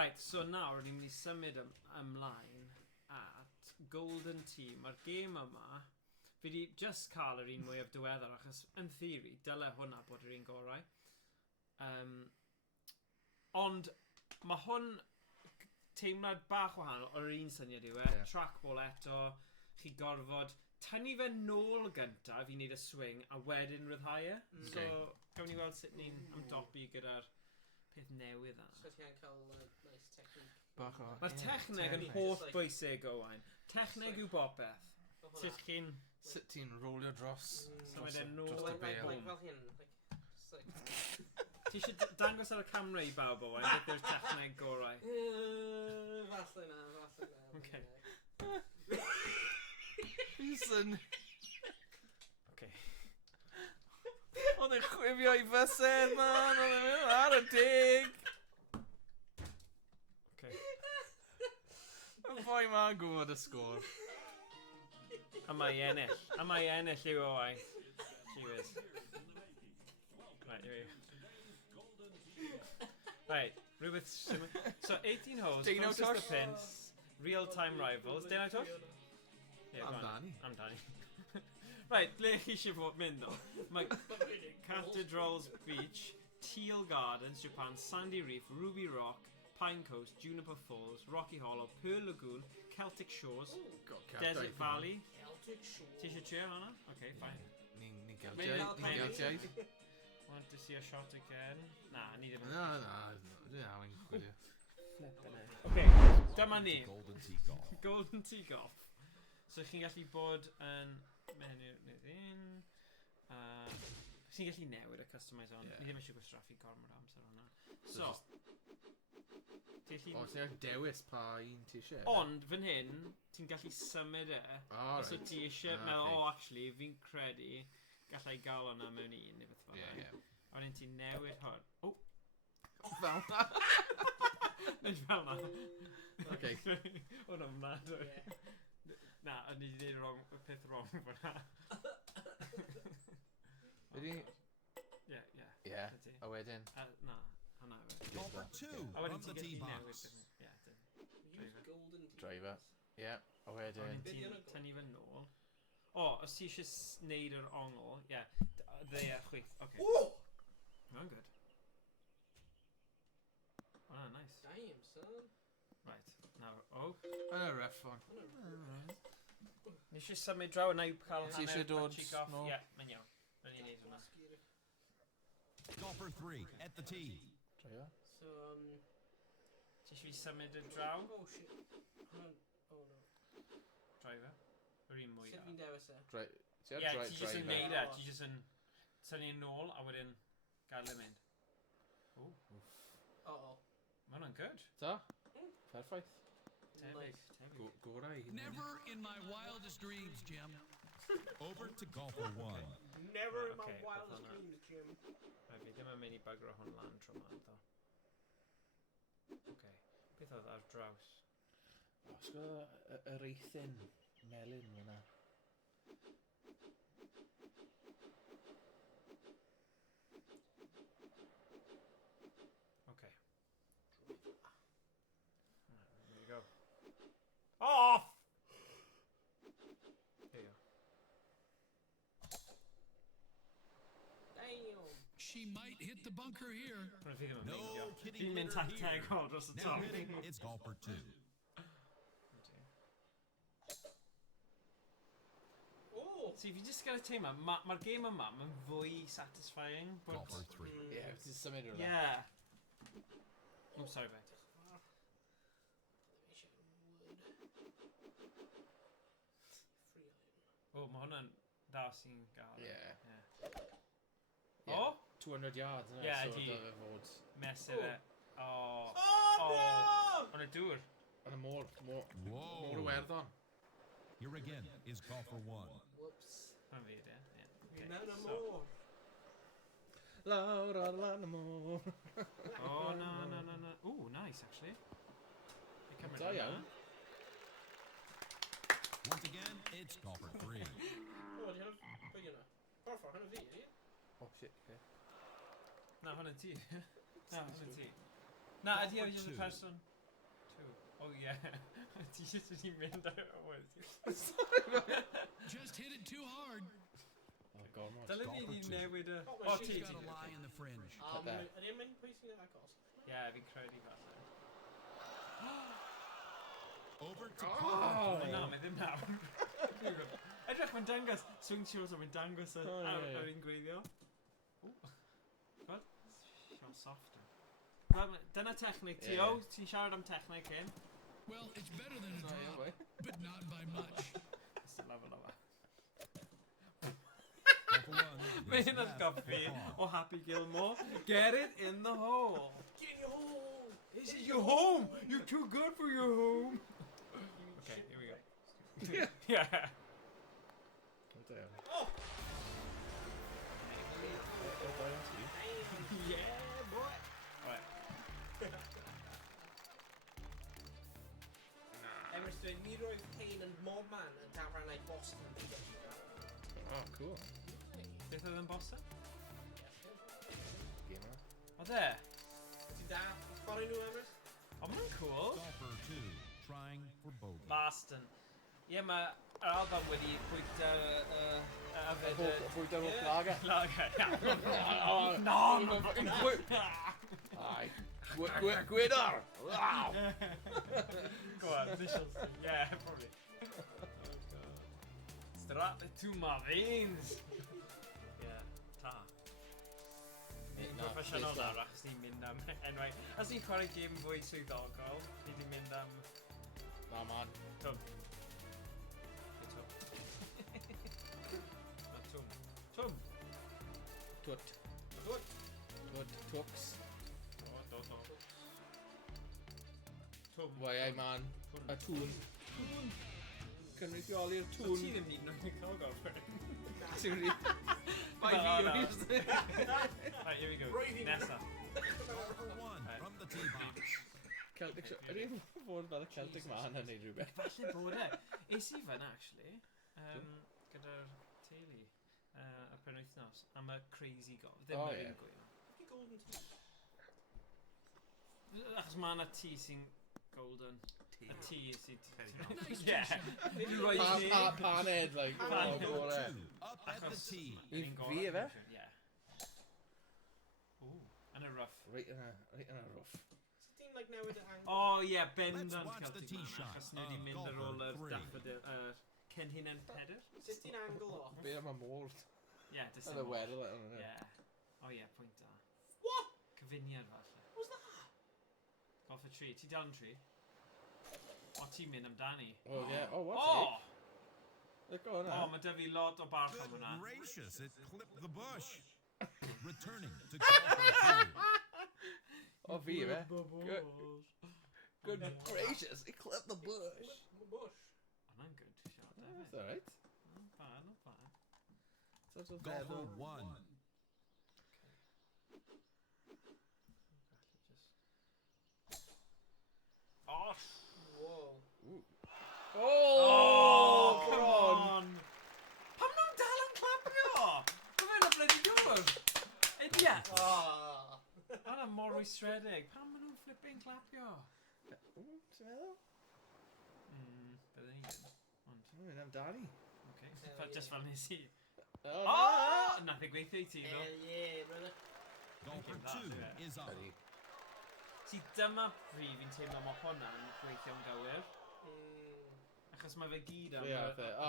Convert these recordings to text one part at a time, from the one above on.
Right, so nawr ni'n mynd i symud ymlaen at Golden Team. Mae'r gêm yma, fi wedi just cael yr un mwyaf diweddar, achos yn theori, dyle hwnna bod yr un gorau. Ond mae hwn teimlad bach wahanol o'r un syniad yw e. Trackball eto, chi gorfod tynnu fe nôl gyntaf i wneud y swing a wedyn ryddhau e. So, gawn ni weld sut ni'n ymdopi gyda'r peth newydd yna. So ti'n cael nice technique. Mae'r techneg yn holl bwysig, Owain. Techneg yw bopeth. Sut chi'n... Sut ti'n rolio dros y nôl. Fel hyn. Ti eisiau dangos ar y camera i bawb, Owain, beth yw'r techneg gorau? Falle na. Okay. Listen. Okay. Oedd e'n chwifio i fysedd, man. Oedd e'n mynd ar y dig. Okay. Y boi ma'n gwybod y sgôr. A mae ennill. Yw Owain. Cheers. Right, here we go. Right, rhywbeth... So, 18 holes, closest to pins, real-time rivals. Dyn I touch? Yeah, I'm Danny. Right, ble chi eisiau bod mynd o? Mae Cathedrals Beach, Teal Gardens, Japan, Sandy Reef, Ruby Rock, Pine Coast, Juniper Falls, Rocky Hollow, Pearl Lagoon, Celtic Shores, Desert Valley. Celtic Shores. Ti eisiau trio hwnna? Okay, fine. Ni'n geltiaid. Want to see a shot again? Na, ni ddim yn... Na, dwi'n chwilio. Flippin' it. Okay, dyma ni. Golden Tee Golf. So chi'n gallu bod yn menu nid un. Chi'n gallu newid y customise on. Ni ddim eisiau gwastraffu gormod amser hwnna. So, ti'n dewis pa un ti eisiau? Ond, fan hyn, ti'n gallu symud e. So ti eisiau meddwl, actually, fi'n credu gallai gael hwnna mewn un, neu beth fel. A wedyn ti'n newid hwn. O! Fel na? Nid fel na. Okay. Hwna mad. Na, o'n i wedi gwneud y peth wrong fyna. Ydy? Ie. A wedyn? Na, hwnna yw. Golfer 2 from the tee box. Driver. Ie, a wedyn? Ti'n tynnu fe nôl. O, os ti eisiau neud yr ongl, ie. Dde chwith, oce. Mae'n good. Oh, nice. Damn, son. Right, now, oh. Yn y ref on. Ni eisiau symud draw yna i cael Ti eisiau dod nôl? Ie, mae'n iawn. Rwy'n i'n neud hwnna. Golfer 3 at the tee. Driver. So, Ti eisiau symud y draw? Oh, shit. Oh, no. Driver? Yr un mwy. Sut fi'n dewis e? Ie, ti jyst yn neud e. Ti jyst yn tynnu nôl a wedyn gael ei mynd. Uh-oh. Mae hwnna'n good. Da? Perffaith. Tebyg. Gorau. Never in my wildest dreams, Jim. Over to golfer 1. Never in my wildest dreams, Jim. Fi ddim yn mynd i bygro hwn lan tro ma, ddo. Oce. Beth oedd ar draws? Os gwyd yr eithin melyn yna. Okay. There you go. Off! There you go. Damn. She might hit the bunker here. No kidding. Fi'n mynd tag o dros y Now top. hitting, it's golfer 2. See, fi jyst gael y teimlo, mae'r game yma, mae'n fwy satisfying. Golfer 3. Ie, ti'n symud o'r Yeah. Oh, sorry, mate. Oh, mae hwnna'n dda sy'n gael. Ie. O? 200 yards yna. Ie, so di. dyle fod... Mesur e. O. Oh, Ond y dŵr. Yn y môr Whoa. Iwerddon. Here again is golfer 1. Whoops. Hwna'n fi, de. Fi mewn am môr. Lawr ar lan y môr. Oh, no. Ooh, nice, actually. Da iawn. Once again, it's golfer 3. O, di hwnna... Be yna? Gorffor, hwnna fi, ydi? Oh, shit, okay. Na, hwnna'n ti. Na, hwnna'n ti. Na, Golfer ydy just y two. person. Two. Oh, yeah. Ti jyst wedi mynd ar Owain. Just hit it too hard. Oh, gormod. Dyle fi Golfer di two. newid y... Oh, O, she's ti, She's ti. got a lie in the fringe. Ydy e'n mynd pwy sy'n agos? Ie, fi'n credu falle. Over to O, golfer na, three. mae ddim nawr. Edrych, mae'n dangos. Swing shows o'n dangos O, ie, ie. ar un gweithio. God, shot softer. Dyna technic ti, Ie. o? Ti'n siarad am technic hyn? Well, it's better than a Oh, yeah, drop, boy. but not by much. Just a level over. Golfer one. Mae is hyn yn left goffi for par. o Happy Gilmore. Get it in the hole. Get in your hole! This is your home. You're too good for your home. Okay, here we go. Yeah. Oh, damn. Oh! Oh, damn, see? Yeah, boy! Alright. Emrys dweud, ni roedd Kane yn mob man yn dafrannau Boston yn byd. Oh, cool. Beth oedd yn Boston? Gamer. O dde? Ti'n da? Chwarae nhw, Emrys? O, mae'n cool. Golfer two, trying for bogey. Boston. Ie, mae yr album wedi bwyta yfed y... Bwyta o'r plaga. Laga, Oh, No, no, fucking quit. Aye. Gwydar! Wow! Go on, initials. Yeah, probably. Strap it to my veins. Yeah, ta. Ni'n proffesiynol nawr achos ni'n mynd am enwau. As ni'n chwarae gêm fwy swyddogol, ni di mynd am... Na, man. Twm. Be twm? Ma twm. Twm! Twt. Twt. Twt. Twx. O, do. Twm. Wai, ai, man. A tŵn. Cynrychioli'r So tŵn. ti ddim ni'n rhoi cogol for Ti'n rhi... Mae No, no. fi Right, here we go. Roedd hi'n- Nesa. Golfer one from the tee box. Celtic... Yr un fod fel y Celtic man yn neud rhywbeth. Falle bod e. Es i fan, actually, gyda'r teulu y penwythnos, am y crazy golf. Ddim O, yr ie. un gwyn. Fi golden tea. Achos mae yna tŷ sy'n golden. Y tŷ sy'n... Nice Yeah. shot. Fi roi ti... Paned, like, Pan- o, gore. Two, up at the tee. I fi, efe? Ie. Ooh, yn y rough. Reit yn y rwff. So ti'n like newid y angle? O ie, bend Let's on watch the Celtic tee Man, shot achos ni wedi of mynd ar ôl yr golfer daffodil, cenhunen peder? Sut ti'n angle o? Be am y môr Ie, dys yn y wedl. Ie. O ie, pwynt da. What? Cyfuniad falle. What was that? Golf y tri. Ti dal yn tri? O, ti'n mynd amdani. O, ie. O, O! what? Go on, O, mae dy fi lot o barch am Good hwnna. gracious, it clipped the bush. Returning to golfer two. O, fi, efe? Good. Good gracious, it clipped the bush. Bush. Hwnna'n good shot, That's hefyd. alright. Not bad, not bad. Sort of Golfer feddwl. one. Oh, Whoa. Oh, come on. Pam nhw'n dal yn clapio? Mae fe'n a bloody good. Idiot. Ah. Hwnna mor rwystredig. Pam maen nhw'n flipping clapio? Ti'n meddwl? Byddwn ni ddim. Ond, Mae'n amdani. okay. Hell Just yeah. fel nes i. O, Oh! Nath i gweithio I ti, no? Hell yeah, brother. Golfer that, two yeah. is up. Ydi. Si dyma fi fi'n teimlo mae hwnna'n gweithio'n gywir. Achos mae fe gyd am Ie, y fe. spin. O,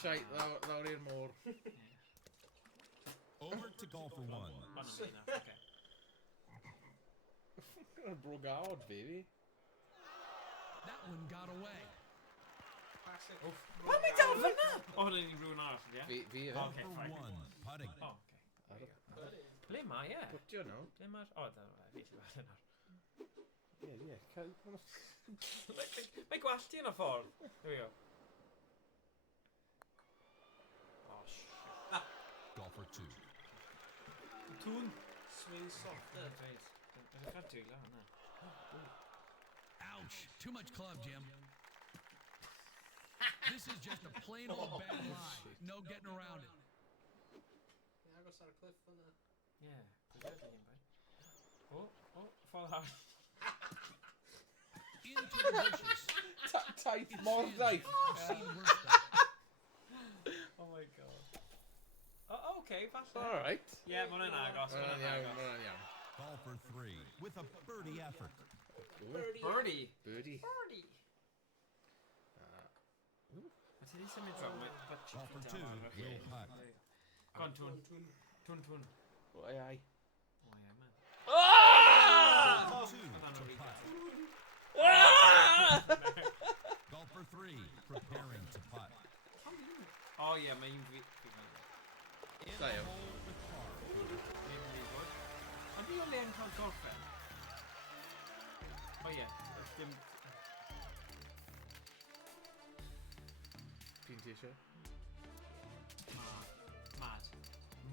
shite, lawr i'r môr. Over to golfer one. Hwnna'n fi na, oce. Yn brogawd, baby. That one got away. Classic. Pam i dal fyna? O, hwnna'n ni rhywun arall, ie? Fi, efe. Okay, Golfer fine. one, putting. O, oce. Ble mae e? Pwtio nhw. Ble mae'r... O, da, fi eisiau fel yna. Ie, cael... Mae gwallt i yn y ffordd. There we go. Oh, shit. Golfer two. Tŵn. Swing softer. Dweud. Ydych ar dwylo hwnna. Ouch. Too much club, Jim. This is just a plain old bad lie. No getting around it. Agos ar y cliff fyna. Ie. Dwi'n dweud un bwyd. O. Trackball hard. Into the bushes. Taith, mor daith. I've seen worse stuff. Oh my god. Oh, okay, falle. Alright. Yeah, ma' hwnna'n agos, ma' hwnna'n agos. Golfer 3 with a birdie effort. Birdie. Birdie. Birdie. A ti di symud draw, mae butt cheek Golfer fi 2 dal ar will putt. Go on, twn. Twn. O, ai, ai. O, ie, man. Golfer 2 Hwnna'n to rili putt. Golfer 3 preparing to putt. O, ie, mae un fi... In Da the iawn. hole with par. Ond fi o le yn cael gorffen? O, ie. Dim... Pyn ti eisiau? Mad.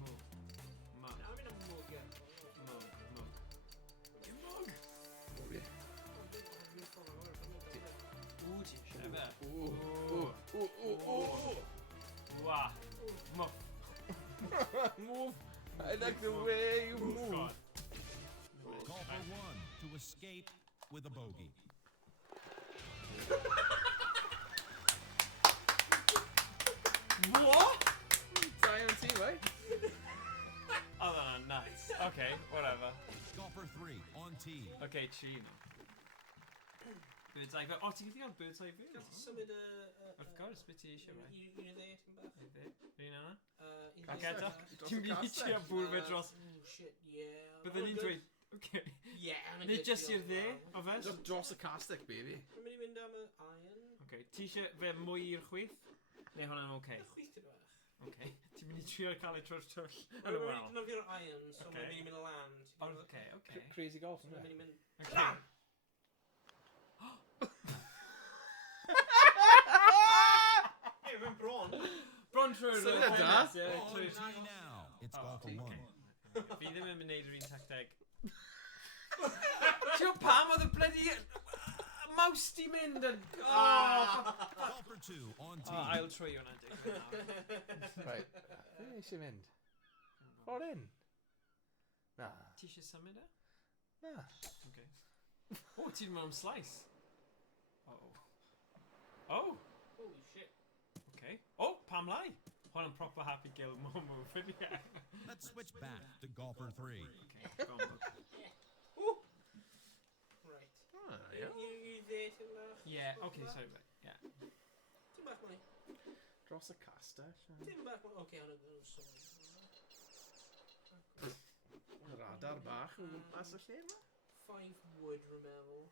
Mwg. Na, mi'n amlwg, ie. Mwg. O, ie. Ww, ti eisiau fe? O. Wa. Mwg. Move. I like the way you move. Golfer 1 to escape with a bogey. What? Da iawn ti, wei? Oh, that's nice. Okay, whatever. Golfer 3 on tee. Okay, Chino. Bird's eye view. Oh, ti'n gyda bird's eye view? Symud Wrth gwrs, beth ti eisiau, right? Un o dde, ti'n bach? Rwy'n yna? Castell. Cageda? Dros Ti'n y mynd i castell. trio bwrw fe dros... Oh, shit, yeah. Byddwn ni'n dweud... Okay. Yeah. Nid just i'r dde, o fe? Just dros y castell, baby. Dwi'n mynd i mynd am y iron. Okay. Ti eisiau fe mwy i'r chwith? Neu hwnna'n okay? Chwyth ti bach. Okay. Ti'n mynd i trio cael ei twll yn y Dwi'n wel? mynd i'r iron, so Okay. mae'n mynd i mynd y lan. Okay. Crazy golf, So mae'n mynd i mynd... Okay. Lan! Hey, mae'n bron. Bron trwy'r... Syniad da. On tee now. It's golfer 1. Fi ddim yn mynd i'r un tacteg. Ti'n pam oedd y bloody... Maws di mynd yn... Golfer 2 on tee. I'll try hwnna, dig. Right. Be eisiau mynd? Ffordd in? Na. Ti eisiau symud e? Na. Okay. O, ti'n mewn slice. Oh. Holy shit. Okay. Oh, Pam Lai. Hwn yn proper Happy Gilmore move, ydy e? Let's switch back to golfer 3. Okay, go on. Right. Ie. You there, ti'n bach? Yeah, okay, sorry, mate. Yeah. Ti'n bach, mani? Dros y castell. Ti'n bach, mani? Oce, hwnna yn sôn. Radar bach o gwmpas y lle yma. 5 wood, remember.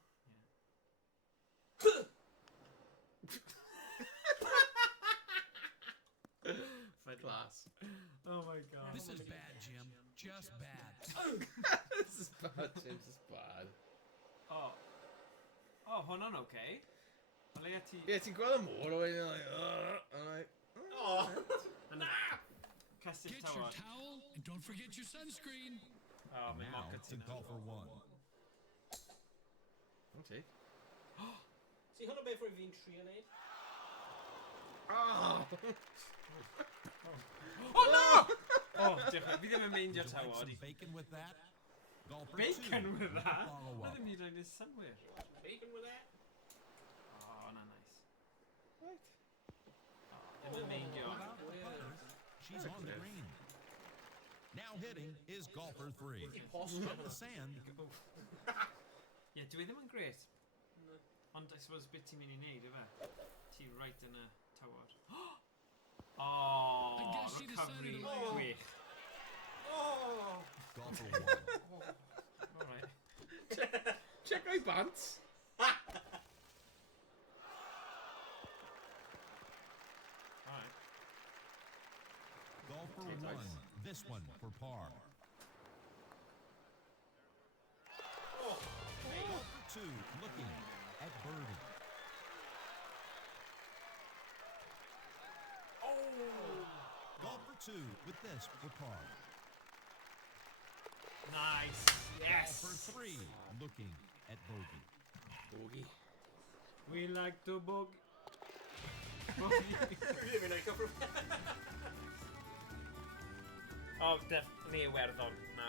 Class. Oh my god. This is bad, Jim. Just bad. This is bad, James. This is bad. Oh, hwnna'n okay. Ole ti... Ie, ti'n gweld y môr o wedyn, Oh! Cestyll Get your tawad. towel and don't forget your sunscreen. Oh, mae'n Now mock at to ti na. golfer 1. O ti? See, hwnna beth rwy'n fi'n trio neud? Oh no! Oh, diolch. Fi ddim yn meindio Would you like tawad. some bacon with that? Golfer 2 Bacon with that? follow up. Byddwn ni rhaid i'r synwyr. Bacon with that? Oh, hwnna'n nice. Right. Ddim yn meindio. Without the putter, she's on the green. Now hitting is golfer 3. From the sand, Ie, dwi ddim yn gret. No. Ond I suppose beth ti'n mynd i neud, yfe? Ti right yn y tawad. Oh, I guess she recovery. decided to lay off. Gwych. Oh! golfer 1. Alright. Check my pants. Alright. Golfer Okay, 1. nice. This one for par. Golfer 2 looking at birdie. Golfer 2 with this for par. Nice. Yes. Golfer 3 looking at bogey. Bogey. We like to bog. Fi ddim yn ei cyfro. Oh, definitely Iwerddon. Na.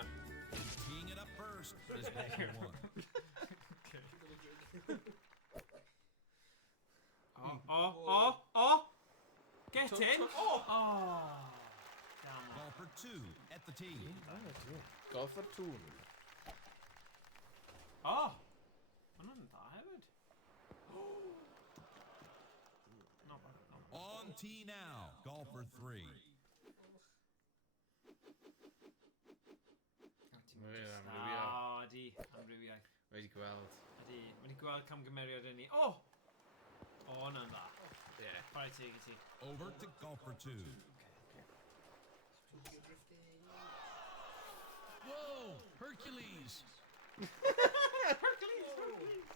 Teeing it up first is golfer 1. Oh! Get in! Oh! Damn it. Golfer 2 at the tee. Golfer 2. Oh! Hwnnw'n dda hefyd. Not bad. On tee now, golfer 3. Ydi, amrywiaeth. Wedi gweld. Ydi, wedi gweld camgymeriad yn ni. Oh! O, hwnna'n dda. Ie. Chwarae teg i ti. Over to golfer 2. Whoa! Hercules!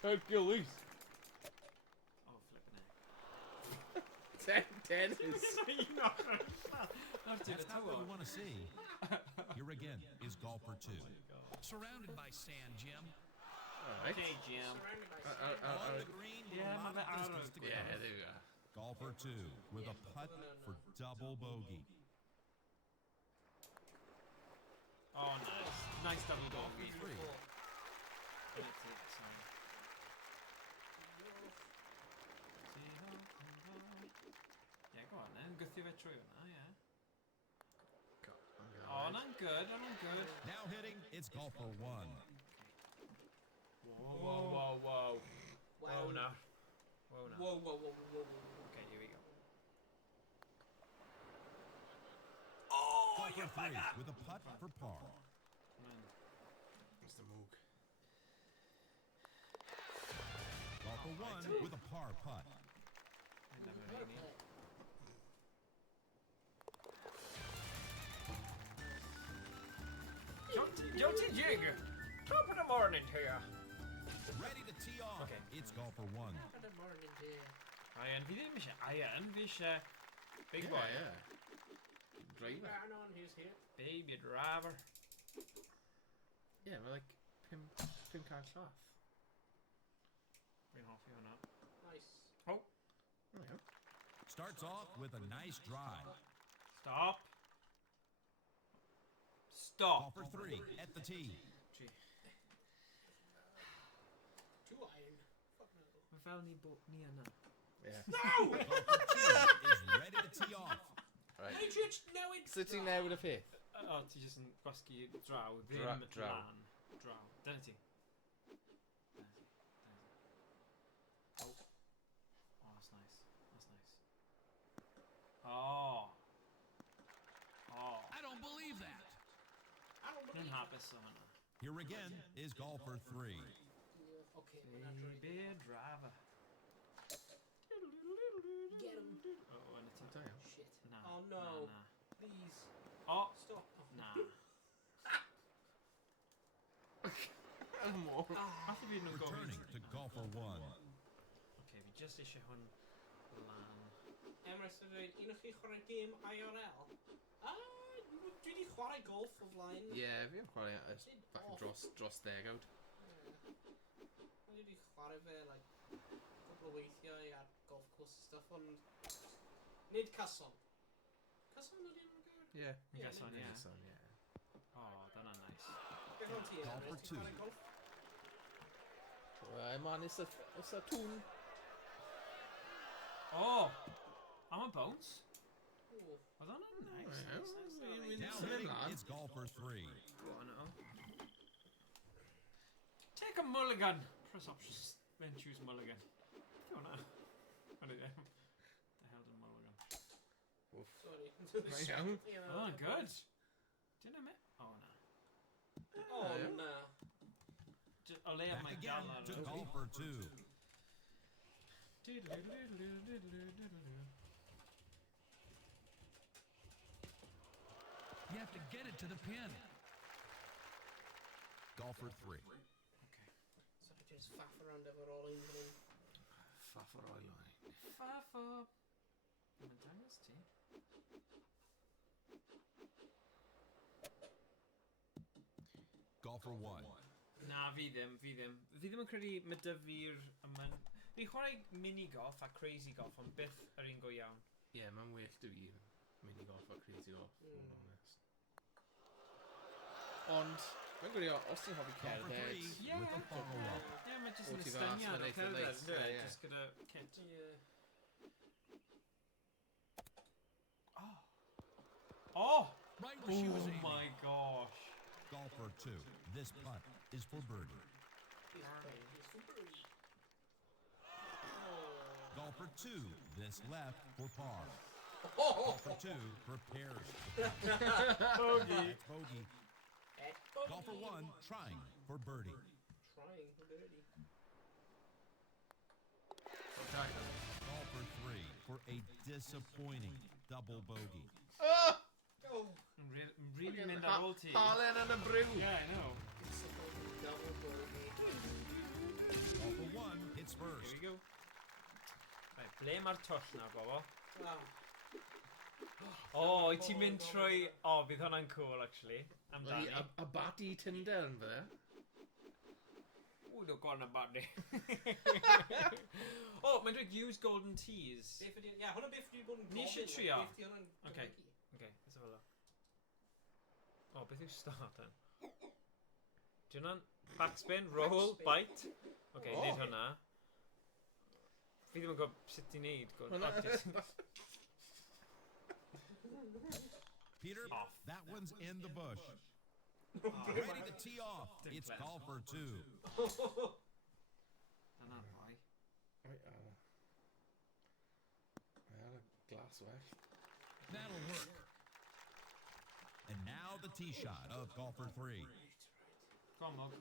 Hercules. Oh, flippin' it. Tennis. You're not going to That's not what you want to see. Here again is golfer 2. Surrounded by sand, Jim. Alright. Okay, Jim. On the green, with Yeah, a lot maar of de distance to Yeah, go. there we go. Golfer 2 with a putt for double bogey. Oh, nice. Nice double bogey. 3. Yeah, go on then. Gythio fe trwy hwnna, yeah. I'm Oh, hwnna'n good, Now hitting, it's golfer 1. Whoa. Wow. Whoa, no. Whoa. Okay, here we go. Golfer 3 with a putt for par. That's the moog. Golfer 1 with a par putt. Jolty jig! Top of the morning here. Ready to tee off. Okay. It's golfer 1. Iron, fi ddim eisiau iron, fi eisiau big boy. Yeah. Driver. He's here. Baby driver. Yeah, we're like pim card off. Fi'n hoffi hwnna. Nice. Oh, There we go. Starts off with a nice drive. stop. Stop. Golfer 3 at the tee. Gee, 2 iron. Fuck no. mae fel ni yna. Yeah. Golfer 2 is ready to tee off. Right. I just know it. Sitting there with a pith. O, ti jyst yn gwasgu draw, ddim Draw. lan. Draw. Dyna ti. Oh. Oh, that's nice. That's nice. Oh. I don't believe that. I don't Yn believe hapus o hwnna. Here again is golfer 3. Okay, we're not drinking. Baby driver. Get him. Oh, yn y ti. Don't you? Shit. Na. Oh no. Na. Please. Oh, Stop. na. More. Fath i fi nhw'n gofyn. Returning to golfer 1. Okay, fi just eisiau hwn lan. Emrys yn dweud, un o'ch chi chwarae gêm IRL? Dwi wedi chwarae golf o flaen. Yeah, fi yn chwarae back yn dros degawd. Dwi wedi chwarae fe, like, cwbl o weithiau ar golf course a stuff, ond... Nid cason. Cason ydy nhw'n gywir? Yeah. Yn gyson, ie. yeah. Oh, dyna nice. Beth o'n ti, Golf Emrys? for Ti'n two. chwarae golf? Right, man, it's a tune. Oh! Am a bounce? Ooh. Oedd hwnna'n nice. Yeah. Nice, nice, Yeah, nice. we Now Sit hitting on. is golfer 3. Go on, oh. Take a mulligan. Press option. Then choose mulligan. Go on, what did the hell did mulligan? Sorry. Right, iawn. Oh, good. Didn't I miss? Oh, no. Oh, na. O leia Back mae again galar. to golfer 2. You have to get it to the pin. Golfer 3. Okay. So I just faff around efo'r all-in fan hyn. Faff o'r oil o'n i. Faff up. Mae'n dangos ti. Golfer 1. Na, fi ddim. Fi ddim yn credu mae dy fi'r... Fi chwarae mini-golf a crazy golf, ond byth yr un go iawn. Yeah, mae'n well dy fi mini golf a crazy golf, Mm. yn honest. Ond, Mae'n gwneud os ti'n hoffi Golfer cerdded. 3 Yeah. with a follow-up. Ie, mae jyst O, yn ti estyniad fas, o mae'n eitha cerdded, neis, ynddo fe? ie. Jyst gyda kit. Ie. Oh! Right where she was Oh aiming. my gosh. Golfer 2. This putt is for birdie. He's playing. He's for birdie. Golfer 2. This left for par. Golfer 2 prepares. Bogey. That's bogey. At Golfer 1 trying for birdie. Trying for birdie. Golfer 3 for a disappointing double bogey. Oh! Oh! I'm really in that old team. Harlan and a brew. Yeah, I know. Disappointing double birdie. Golfer 1 hits Here first. we go. Right, ble mae'r twll na, bobl? Wow. Oh, wyt ti'n mynd trwy... Oh, bydd hwnna'n cool, actually. Amdani. A bati Tinder yn fe. Ooh, no, go on about it. Oh, mae'n dweud use golden teas. Beth ydi... Ie, hwnna beth ydi bod yn Ni isie gofyn, trio. Beth ydi hwnna'n Okay. golygu? Okay, let's have a look. Oh, beth yw start then? Di hwnna'n backspin, roll, Backspin. bite? Okay, Oh. neud hwnna. Fi ddim yn gwybod sut i neud. Peter, Off. that one's in the bush. Oh, Ready to tee off. Dim It's plans. golfer 2. Yna'n rhoi. I had a glass well. That'll work. And now the tee shot of golfer 3. Go on, Mog.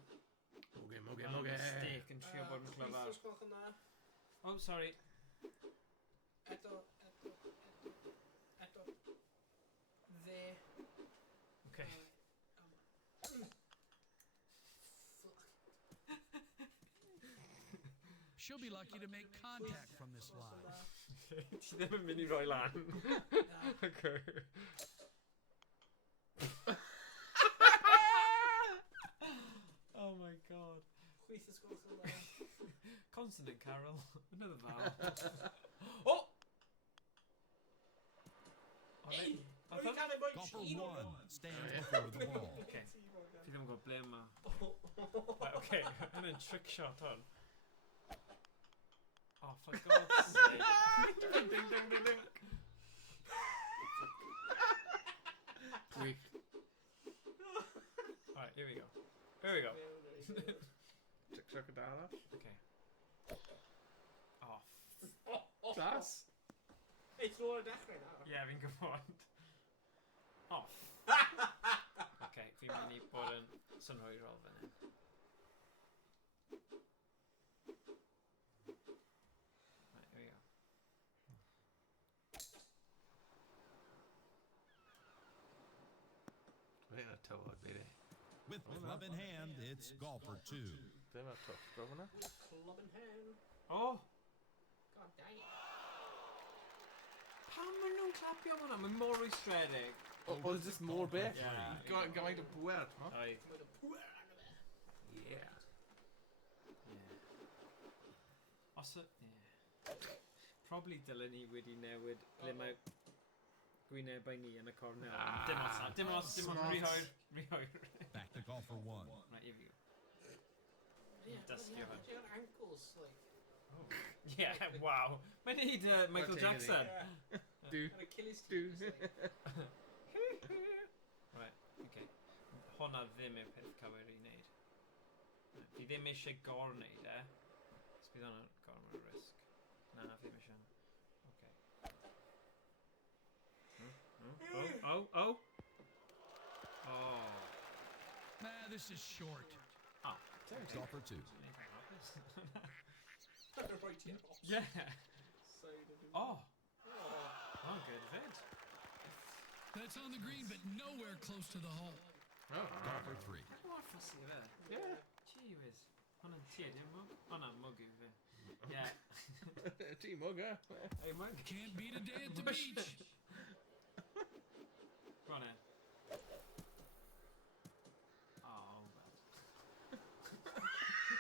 Moge. Mistake yn trio bod yn clyfar. Chwith gwelwch hwnna. Oh, sorry. Eto. There. Okay. She'll be lucky to make contact from this line. Ti ddim yn mynd i roi lan. Okay. Oh my god. Chwith ysgwelwch hwnna. Consonant Carol. Another vowel. Oh! Hey! I Rwy'n thought... cael ei boi Golfer un o 1 nhw. stands before the wall. Okay. Fi ddim yn gwybod ble yma. Right, okay. Hynny'n trick shot hon. Oh, for God's sake. Ding, ding, ding, ding, ding. Gwych. Alright, here we go. Here we go. Trick y dala. Okay. Oh, Glas. It's all a dechrau nawr. yeah, fi'n gwybod. Oh. Okay, fi'n mynd i bod yn synhwyrol fan hyn. Right, here we go. Mae'n tywod, beth. With club in hand, it's golfer 2. Dyma twll, bro hwnna. Club in hand. Oh! God dang it. Pam maen nhw'n clapio hwnna? Mae'n mor rwystredig. Oh, there's just more bit. Yeah. Gymaint o bwer, t'mo? Oi. Mae'n y pwer arno fe. Yeah. Yeah. Os y... Yeah. Probably dylen ni wedi newid ble mae gwynebau ni yn y cornel. Dim os na. Dim os. Rhyhoer. Back to golfer 1. Right, here we go. Yeah, Dysgu hwn. Ti'n ankles, like... Yeah, wow. Mae'n neud Michael Right, Jackson. Do. An Achilles tees, like... Right, okay. Honna ddim yw'r peth cywir i wneud. Fi ddim eisiau gor-wneud e. Os bydd hwnna'n gormod o risg. Na, fi ddim eisiau. Okay. Oh. Oh. Nah, this is short. Oh. Golfer 2. Right here. Yeah. Side of the... Oh. Oh. Oh, good vid. That's on the green, but nowhere close to the hole. Golfer 3. Mor ffossi fe. Yeah. Gee whiz. Hwnna'n ti, dim mwg? Hwnna'n mwg yw fe. Yeah. Ti mwg, eh? Hey, mwg. Can't beat a day at the beach. Go on in. Oh, bad.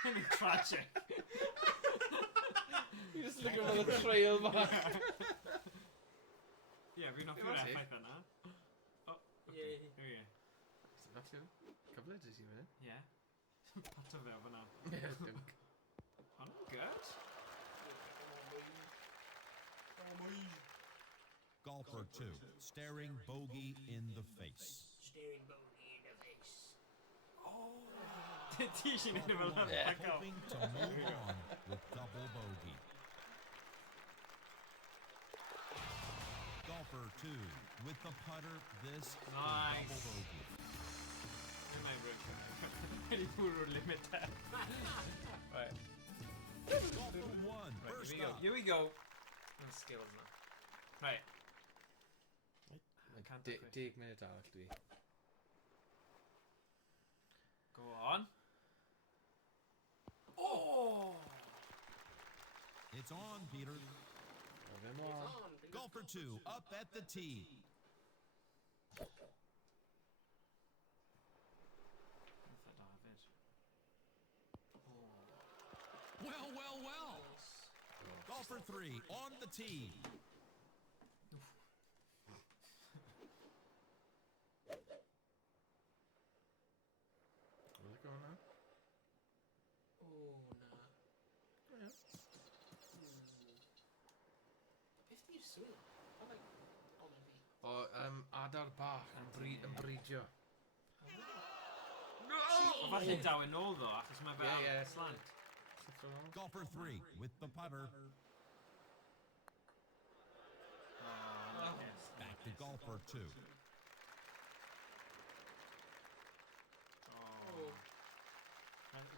Hynny'n tragic. You just looking for the trail back. Yeah, fi'n hoffi'r That's it. effaith yna. Oh, okay. Yeah. Here we go. Is that you? Cyfle dys i fe. Ie. Pato fe o fyna. Dunk. On good. Golfer 2, staring bogey in the face. Staring bogey in the face. Ti eisiau neud fel hynny. Hoping to move on with double bogey. Golfer 2, with the putter, this is Nice. double bogey. Mae'n really bwrw'r limit there. Right. Golfer 1, Right, first here we go. up. Here we go. Mae'n skills na. Right. I can't do it. 10 munud arall dwi. Go on. Oh! It's on, Peter. Fe mlaen. Golfer 2, up at the tee. Well, well, well. Golfer 3, on the tee. Where's it going now? Oh, na. Yeah. Beth di'r sŵn? O, like, o, na fi. O, adar bach yn bridio. O, falle daw yn ôl ddo, achos mae fe Ie, ar ie. slant. Golfer 3, with the putter. Yes. Back to golfer 2. Oh.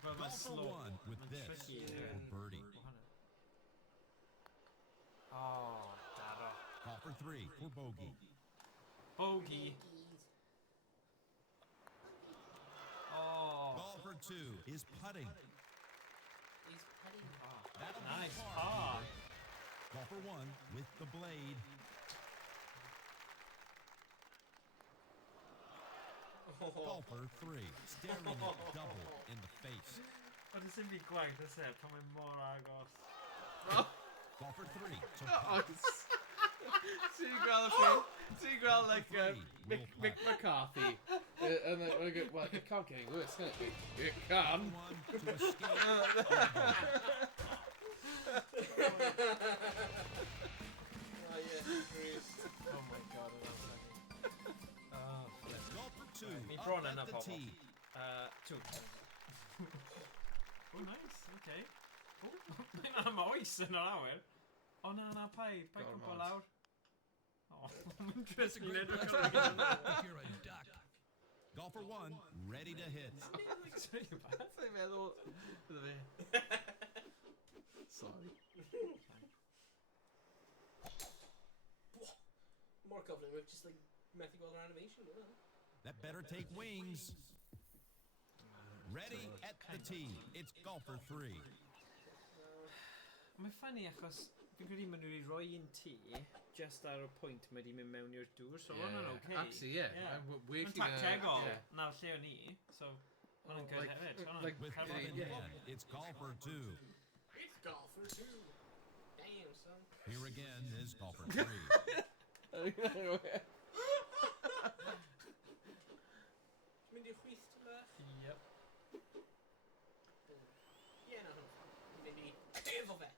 Well, mae'n Golfer slow. 1 with Mae'n this tricky. for birdie. Oh, daro. Golfer 3 for bogey. Bogey. Oh. Golfer 2 is putting. He's putting. That'll be Nice. par. Ah. Golfer 1 with the blade. Golfer 3 staring at double in the face. Ond ys fi gwaith, ys e, pan mae'n mor agos. Golfer 3 to Ti'n gweld y ffilm? Ti'n gweld, like, Mick Mick McCarthy? And then, well, it can't get any worse, can it? It can. one to escape. Oh, yeah, Bruce. Oh my god, yna'n funny. Oh, flip. Golfer 2 Mi up bron at yna the pobl. tee. Two. Oh, nice, okay. Oh, mae'n am oes yn yr awyr. O, na, paid Gormod. gwybod lawr. Oh, mae'n That's a interesting great edrych picture. ar hynny. You're a duck. Golfer 1 ready to hit. Sorry about Sa'n meddwl... Bydde fe. Sorry. More cyfle, we've just, like, methu gweld yr animation, hwnna. That better take wings. Ready at the tee. It's golfer 3. Mae'n ffynnu achos fi'n credu maen nhw wedi rhoi un tŷ just ar y pwynt mae wedi mynd mewn i'r dŵr, so hwnna'n okay. Actually, yeah. Mae'n tactegol na lle o'n i, so hwnna'n good like- hefyd. like With Hwnna'n in yeah. hand, it's golfer 2. It's golfer too. Damn, son. Here again is golfer 3. Mynd i'r chwith ti'n bach? Yep. Ie, na hwn. Mynd i efo fe.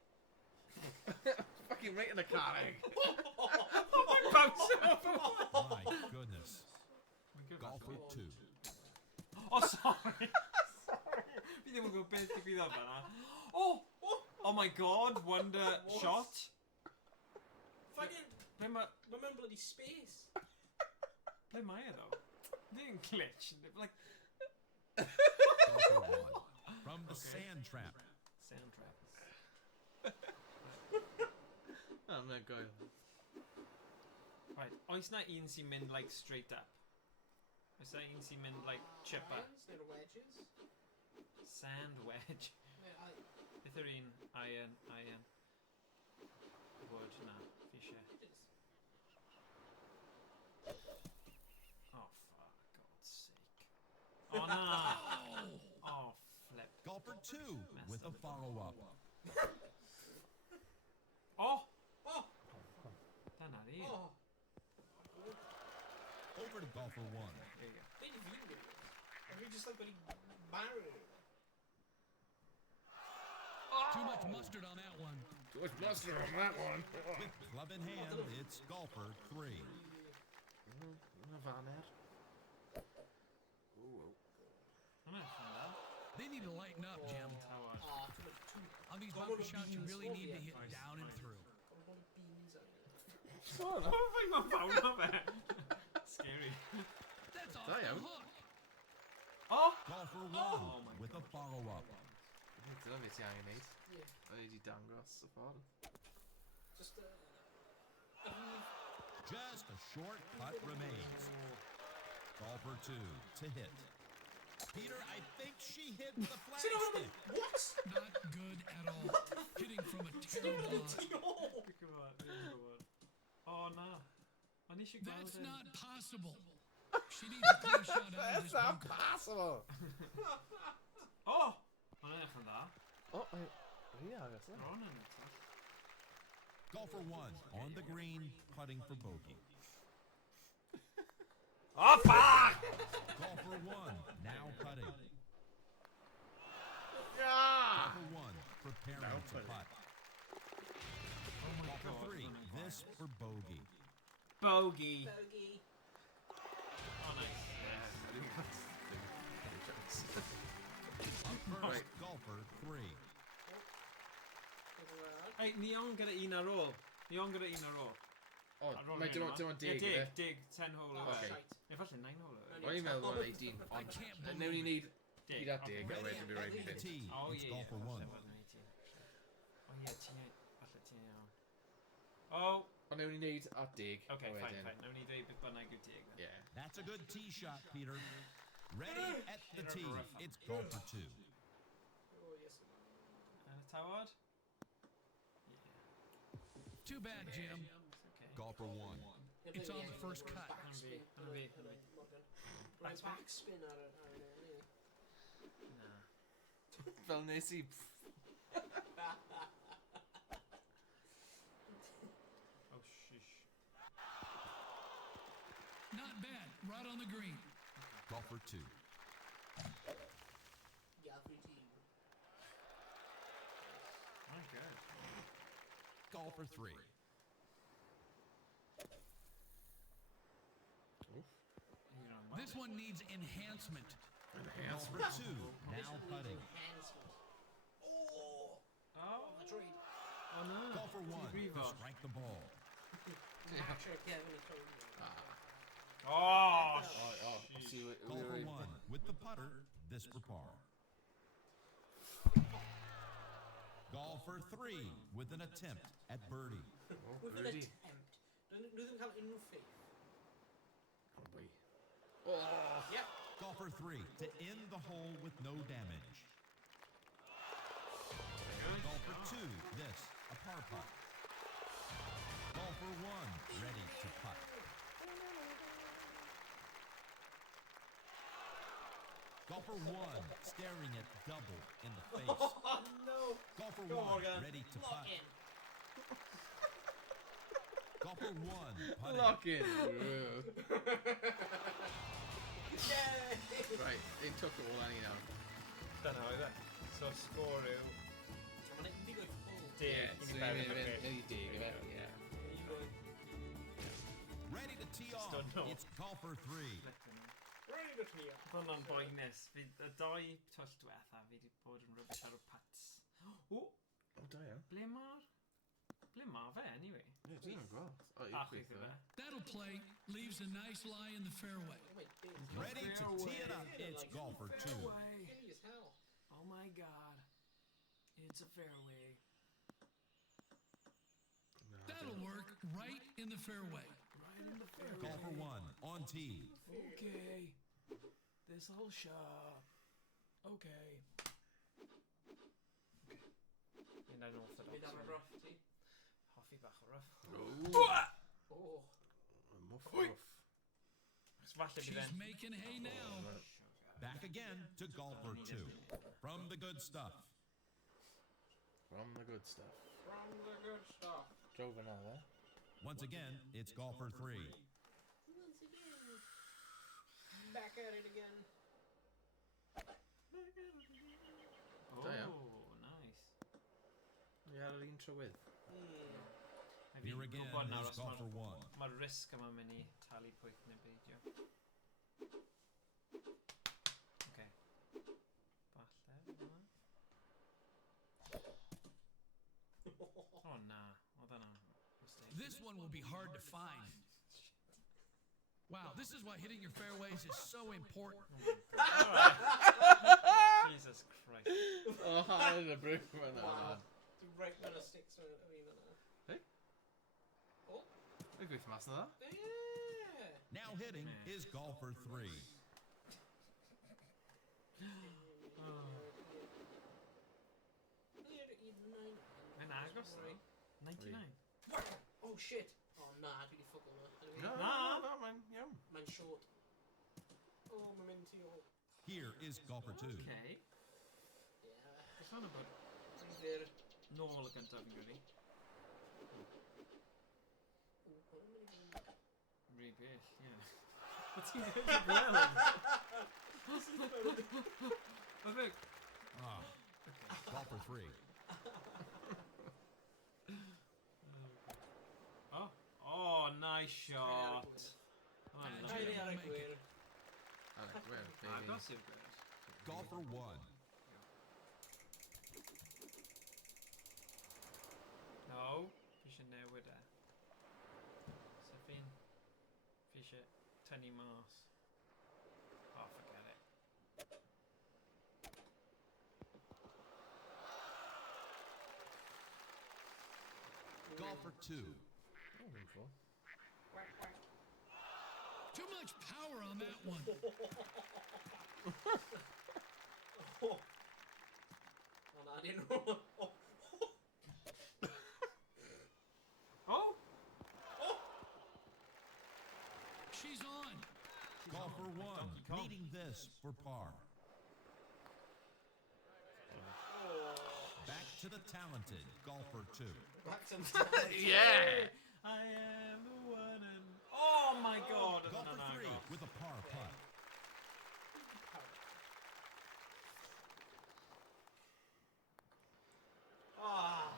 Fucking right in the carreg. Mae'n bounce off! My goodness. Golfer 2. Oh, sorry. Sorry. Fi ddim yn gwybod beth digwyddodd fan'na. Oh my god, wonder shot. Fucking, Ble mae mae'n bloody space. e ddo? Ddim glitch. Like, Golfer 1 from the sand trap. sound traps. Oh, mae'n goel. Right, oes na un sy'n mynd like straight up? Oes na un sy'n mynd like chipper? Irons neu'r wedges. Sand wedge. Beth yw'r un? Iron. Wood, na. Fi eisiau. Oh, for God's sake. Oh, na! Oh, flip. Golfer 2 with a follow-up. Oh! Oh! Dyna'r un. Oh! Over to golfer 1. There you go. Be di fi'n gwybod. Have you just like really married? Too much mustard on that one. Too much mustard on that one. With club in hand, it's golfer 3. Van er. They need to lighten up, Jim. Ah, too much. On these Got bunker all the shots, you beans really on need to the hit end. down and through. Got all the beans out here. Son Oh, fi'n ma'n fawn o fe. Scary. That's off There the you go. hook. Oh! Golfer 1 Oh my with a follow-up. Dyna beth ti angen neud. Yeah. Mae wedi dangos y ffordd. Just Just a short putt remains. Golfer 2 to hit. Peter, I think she hit the flagstick. what? Not good at all. Hitting from a She didn't terrible even line. Oh, na. Ond eisiau gweld That's hyn. not possible. She needs a clear shot out of this bunker. Possible. Oh! Mae'n edrych yn dda. O, rhi agos Mae hwn yn edrych. Golfer 1 on the green, putting for bogey. Oh, fuck! Golfer 1 now putting. Yeah! Golfer 1 preparing Now to putting. putt. Golfer 3, this for bogey. Bogey. Bogey. Oh, nice. Up first, golfer 3. Hey, ni on gyda un ar ôl. Ni on gyda un ar ôl. O, mae dim ond dig Ie, yna. dig. 10 hole Oh, yw e. shite. Neu falle 9 hole yw e. O'n i'n meddwl o'n 18. I can't Newn believe ni it. neud hyd at dig a wedyn bydd rhaid i The fynd. tee, Oh, it's ie. golfer 1. O, ie, falle ti'n iawn. Oh, Ond newn ni neud at dig a okay, fine. wedyn. Nawn ni dweud beth bynnag yw dig. then. Yeah. That's a good tee shot, Peter. Ready at the tee. It's golfer 2. Oh, yes. Yn y tawod? Too bad, Jim. Okay. Golfer 1. It's on the first cut. Backspin. Hwnna fi. Right, backspin ar y... Na. Fel nes i... Oh, shish. Not bad. Right on the green. Golfer 2. Yeah, free team. My God. Golfer 3. This one needs enhancement. Golfer 2 now putting. Enhancement. Oh! Oh, That's right. oh no. Golfer 1 to Brifo. strike the ball. Patrick, Kevin, and Tony. Oh, O, si... Golfer 1 with the putter, this for par. Golfer 3 with an attempt at birdie. With an Birdie. attempt. Nhw ddim cael unrhyw ffeith. O, bwy. Oh! Yep. Golfer 3 to end the hole with no damage. Golfer 2, this, a par putt. Golfer 1 ready to putt. Golfer 1 staring at double in the face. Oh, no. Golfer Go on, 1 Morgan. ready to Lock putt. in. Golfer 1 putting. Lock in. Yay! Right, it took it all any now. Dyna oedd e. So sgôr yw Mae'nedig o'i ffwl. dig So i ni'n fewn mynd y i grip. dig efe. Ie. Ready to tee off. don't know. It's golfer 3. Ready to clear. Hwn o'n boenus. Y doi twll diwetha fi wedi bod yn rybys ar y pats. O, O, da iawn. ble ma fe, anyway? Ie, dwi'n gweld. O, A i'w chwyth gweithio. fe. That'll play. Leaves a nice lie in the fairway. Oh, wait, big. Ready to tee it up. It's golfer 2. Fairway. Big as hell. Oh my god. It's a fairway. That'll work right in the fairway. Right in the fairway. Golfer 1 on tee. Okay. This whole shot. Okay. Mynd ar orthodox. Mynd ar y rough, ti? Hoffi bach o rough. Oh. Mwff, mwff. Chos falle bydd She's e'n... making hay now. Back again to golfer 2. From the good stuff. From the good stuff. From the good stuff. Drove yna, dde. Once again, it's golfer 3. Once again. Back at it again. Da iawn. Oh, nice. Ie, ar yr un trywydd. Here again is golfer 1. Mae'r risg yma'n mynd i talu pwyth neu beidio. Okay. Falle, yma. Oh, na. Oedd yna mistake. This one will be hard to find. Wow, this is why hitting your fairways is so important. Alright. Jesus Christ. O, hael y brwch fyna. Wow. Dwi'n right when a sticks ar un yna. Hey? Oh. Mae'n gweithio mas na dda. Yeah. Now hitting is golfer 3. Mae'n agos though. 99. Oh shit. Oh na, dwi wedi ffwgo hwnna. No, Na. no, mae'n iawn. Mae'n short. Oh, mae'n mynd ti o... Here is golfer 2. Okay. Yeah. Beth o'n bod Fyr. nôl y gyntaf fi'n gwneud? Rhy bell, ie. O ti'n gwneud y gweld? O fe... Ah, golfer 3. Oh, nice shot. Oh, Dwi'n nice. ar y gwir. Agos i'r gwrs. Golfer 1. No, fi eisiau newid e. So fi eisiau tynnu mas. Oh, forget it. Golfer 2. Too much power on that one. Oh na, di'n rhywun. Oh! She's on. Golfer 1 Donkey Kong. needing this for par. Back to the talented golfer 2. Back to Yeah! I am the one and... Oh my god! Golfer No, 3 God. with a par putt. Ah,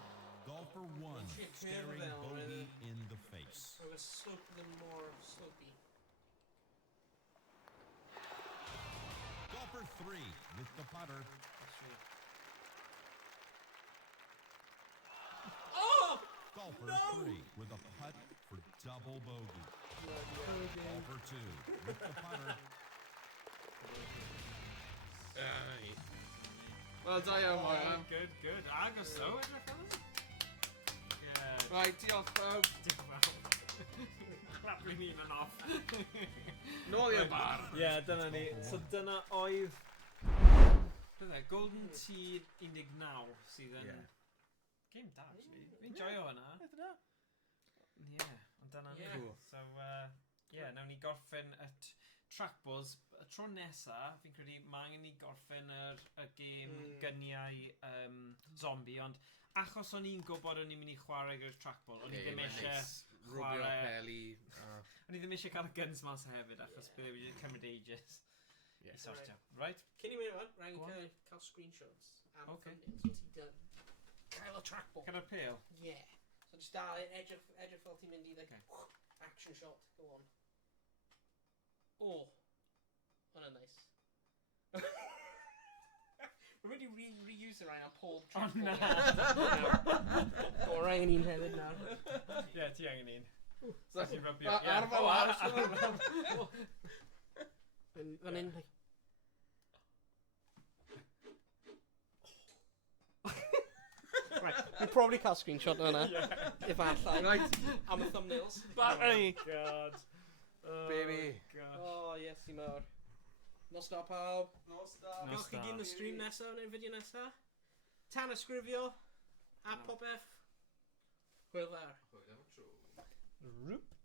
Golfer 1 Shit, staring Cymraeg, bogey really. in the face. I'm gonna slope them more slopey. Golfer 3 with the putter. Oh! Golfer No! 3 with a putt for double bogey. Golfer 2 with the putter. Wel, da iawn, Owain. Good, good. Agos though, edrych fel yna? Yeah. Right, diolch pawb. Crap fi'n un yn off. Nôl i'r bar. Ie, dyna ni. So dyna oedd... Bydde, Golden Tee 19 sydd yn... Ie. Game da, actually. Fi'n joio hwnna. Ie, ond dyna ni. Ie. Cool. So, nawn ni gorffen y Trackballs. Y tro nesa, fi'n credu, mae angen ni gorffen y gêm gyniau zombie, ond achos o'n i'n gwybod o'n i'n mynd i chwarae gyda'r Trackball, o'n i ddim eisiau Rwbio chwarae... peli. O'n i ddim eisiau cael y guns mas hefyd, achos bydde wedi cymryd ages i sortio. Right? Cyn i mynd fan, rhaid Go on. i cael screenshots am Okay. thumbnails. So ti dyn... Cael y trackball. Gyda'r pêl? Yeah. So just dal edrych fel ti'n mynd i like, Okay. action shot. Go on. Oh. Hwna'n nice. We're mynd i reuse it right now, pob Oh, trackball. na! O, rhaid yn un hefyd nawr. Ie, ti angen un. So, Ti'n rybio. ar fel ar. Fan hyn, like... Right, we'll probably cael screenshot o hwnna. If allai. Right. Am y thumbnails. Barry. God. Oh, Baby. gosh. Oh, yes, i mawr. No stop pawb. No stop. No Gawch chi gyn y stop. stream nesaf neu'r fideo nesaf. Tan ysgrifio. A popeth. Hwyl fer. Roop.